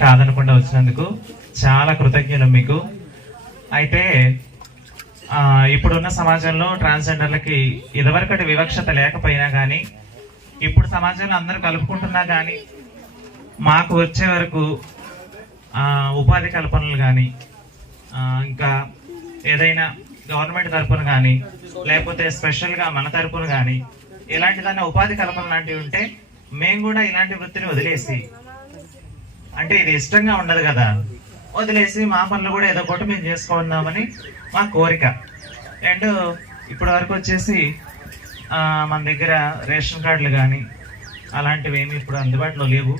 కాదనకుండా వచ్చినందుకు చాలా కృతజ్ఞతలు మీకు. అయితే ఇప్పుడున్న సమాజంలో ట్రాన్స్జెండర్లకి ఇదివరకటి వివక్షత లేకపోయినా కానీ ఇప్పుడు సమాజంలో అందరూ కలుపుకుంటున్నా కానీ మాకు వచ్చే వరకు ఉపాధి కల్పనలు కానీ ఇంకా ఏదైనా గవర్నమెంట్ తరపున కానీ లేకపోతే స్పెషల్గా మన తరపున కానీ ఇలాంటిదన్నా ఉపాధి కల్పన లాంటివి ఉంటే మేము కూడా ఇలాంటి వృత్తిని వదిలేసి అంటే ఇది ఇష్టంగా ఉండదు కదా వదిలేసి మా పనులు కూడా ఏదో ఒకటి మేము చేసుకుందామని మా కోరిక. అండ్ ఇప్పటి వరకు వచ్చేసి మన దగ్గర రేషన్ కార్డులు కానీ అలాంటివి ఏమి ఇప్పుడు అందుబాటులో లేవు.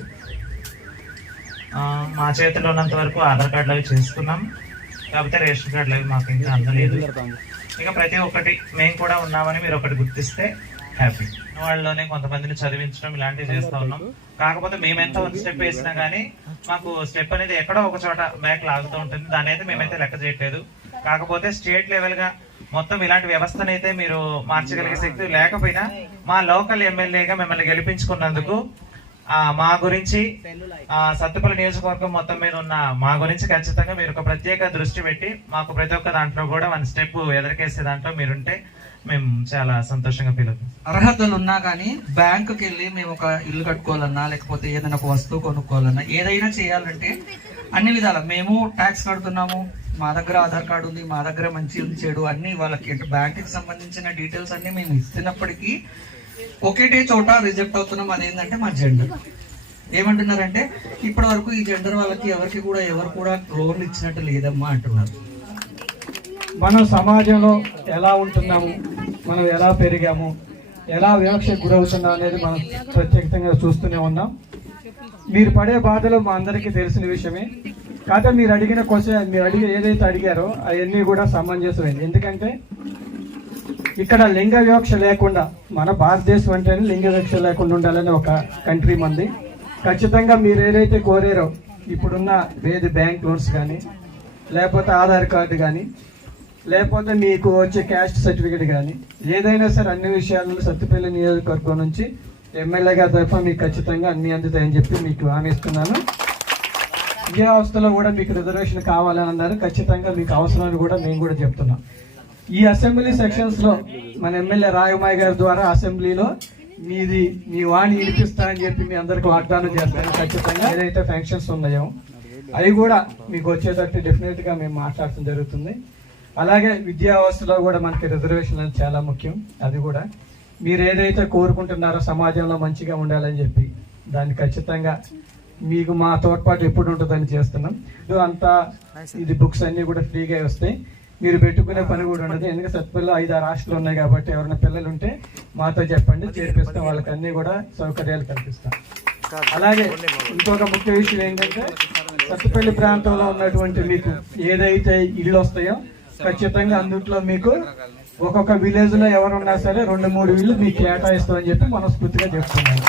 మా చేతిలో ఉన్నంత వరకు ఆధార్ కార్డులు అవి చేసుకున్నాం. కాకపోతే రేషన్ కార్డులు అవి మాకు ఇంకా అందలేదు. ఇక ప్రతి ఒక్కటి మేము కూడా ఉన్నామని మీరు ఒకటి గుర్తిస్తే హ్యాపీ వాళ్ళలోనే కొంతమందిని చదివించడం ఇలాంటివి చేస్తా ఉన్నాం. కాకపోతే మేము ఎంత స్టెప్ వేసినా కానీ మాకు స్టెప్ అనేది ఎక్కడో ఒక చోట బ్యాక్ లాగుతూ ఉంటుంది. దాని అయితే మేమైతే లెక్క చేయట్లేదు. కాకపోతే స్టేట్ లెవెల్గా మొత్తం ఇలాంటి వ్యవస్థను అయితే మీరు మార్చగలిగే శక్తి లేకపోయినా మా లోకల్ ఎమ్మెల్యేగా మిమ్మల్ని గెలిపించుకున్నందుకు మా గురించి ఆ, సత్తుపల్లి నియోజకవర్గం మొత్తం మీద ఉన్న మా గురించి ఖచ్చితంగా మీరు ఒక ప్రత్యేక దృష్టి పెట్టి మాకు ప్రతి ఒక్క దాంట్లో కూడా వన్ స్టెప్ ఎదరికేసే దాంట్లో మీరుంటే మేము చాలా సంతోషంగా ఫీల్ అవుతాం. అర్హతలు ఉన్నా కానీ బ్యాంకుకి వెళ్ళి మేము ఒక ఇల్లు కట్టుకోవాలన్నా లేకపోతే ఏదైనా ఒక వస్తువు కొనుక్కోవాలన్నా ఏదైనా చేయాలంటే అన్ని విధాల. మేము ట్యాక్స్ కడుతున్నాము మా దగ్గర ఆధార్ కార్డు ఉంది మా దగ్గర మంచి ఉంది చెడు అన్ని వాళ్ళకి బ్యాంకుకి సంబంధించిన డీటెయిల్స్ అన్ని మేము ఇస్తున్నప్పటికీ ఒకటే చోట రిజెక్ట్ అవుతున్నాం. అదేంటంటే మా జెండర్ ఏమంటున్నారంటే ఇప్పటి వరకు ఈ జెండర్ వాళ్ళకి ఎవరికి కూడా ఎవరు కూడా లోన్ ఇచ్చినట్టు లేదమ్మా అంటున్నారు. మనం సమాజంలో ఎలా ఉంటున్నాము? మనం ఎలా పెరిగాము? ఎలా వివక్షకు గురవుతున్నాం అనేది మనం ప్రత్యేకంగా చూస్తూనే ఉన్నాం. మీరు పడే బాధలు మా అందరికీ తెలిసిన విషయమే. కాకపోతే మీరు అడిగిన క్వశ్చన్ మీరు అడిగి ఏదైతే అడిగారో అవన్నీ కూడా సమంజసమైంది ఎందుకంటే ఇక్కడ లింగ వివక్ష లేకుండా మన భారతదేశం అంటేనే లింగ వివక్ష లేకుండా ఉండాలని ఒక కంట్రీ మంది. ఖచ్చితంగా మీరు ఏదైతే కోరారో ఇప్పుడున్న వేది బ్యాంక్ లోన్స్ కానీ లేకపోతే ఆధార్ కార్డు కానీ లేకపోతే మీకు వచ్చే క్యాస్ట్ సర్టిఫికేట్ కానీ ఏదైనా సరే అన్ని విషయాల్లో సత్తుపల్లి నియోజకవర్గం నుంచి ఎమ్మెల్యే గారి తరఫున మీకు ఖచ్చితంగా అన్ని అందుతాయని చెప్పి మీకు హామీ ఇస్తున్నాను. ఏ అవస్థలో కూడా మీకు రిజర్వేషన్ కావాలని అన్నారు ఖచ్చితంగా మీకు అవసరాన్ని కూడా మేము కూడా చెప్తున్నాం. ఈ అసెంబ్లీ సెక్షన్స్లో మన ఎమ్మెల్యే రాయమాయ్ గారి ద్వారా అసెంబ్లీలో మీది మీ వాణి వినిపిస్తా అని చెప్పి మీ అందరికి వాగ్దానం చేస్తాను. ఖచ్చితంగా ఏదైతే ఫంక్షన్స్ ఉన్నాయో అవి కూడా మీకు వచ్చేటట్టు డెఫినెట్గా మేము మాట్లాడటం జరుగుతుంది. అలాగే విద్యావస్థలో కూడా మనకి రిజర్వేషన్ అనేది చాలా ముఖ్యం అది కూడా. మీరు ఏదైతే కోరుకుంటున్నారో సమాజంలో మంచిగా ఉండాలని చెప్పి దాన్ని ఖచ్చితంగా మీకు మా తోడ్పాటు ఎప్పుడు ఉంటుందని చేస్తున్నాం. ఇది అంతా ఇది బుక్స్ అన్ని కూడా ఫ్రీగా వస్తాయి. మీరు పెట్టుకునే పని కూడా ఉండదు. ఎందుకంటే సత్పల్లిలో ఐదు ఆరు హాస్టల్ ఉన్నాయి కాబట్టి ఎవరైనా పిల్లలు ఉంటే మాతో చెప్పండి చేర్పిస్తాం వాళ్ళకి అన్ని కూడా సౌకర్యాలు కల్పిస్తాం. అలాగే ఇంకొక ముఖ్య విషయం ఏంటంటే సత్తుపల్లి ప్రాంతంలో ఉన్నటువంటి మీకు ఏదైతే ఇళ్ళు వస్తాయో ఖచ్చితంగా అందుట్లో మీకు ఒక్కొక్క విలేజ్లో ఎవరున్నా సరే రెండు మూడు ఇళ్ళు మీకు కేటాయిస్తామని చెప్పి మనస్ఫూర్తిగా చెప్తున్నాను.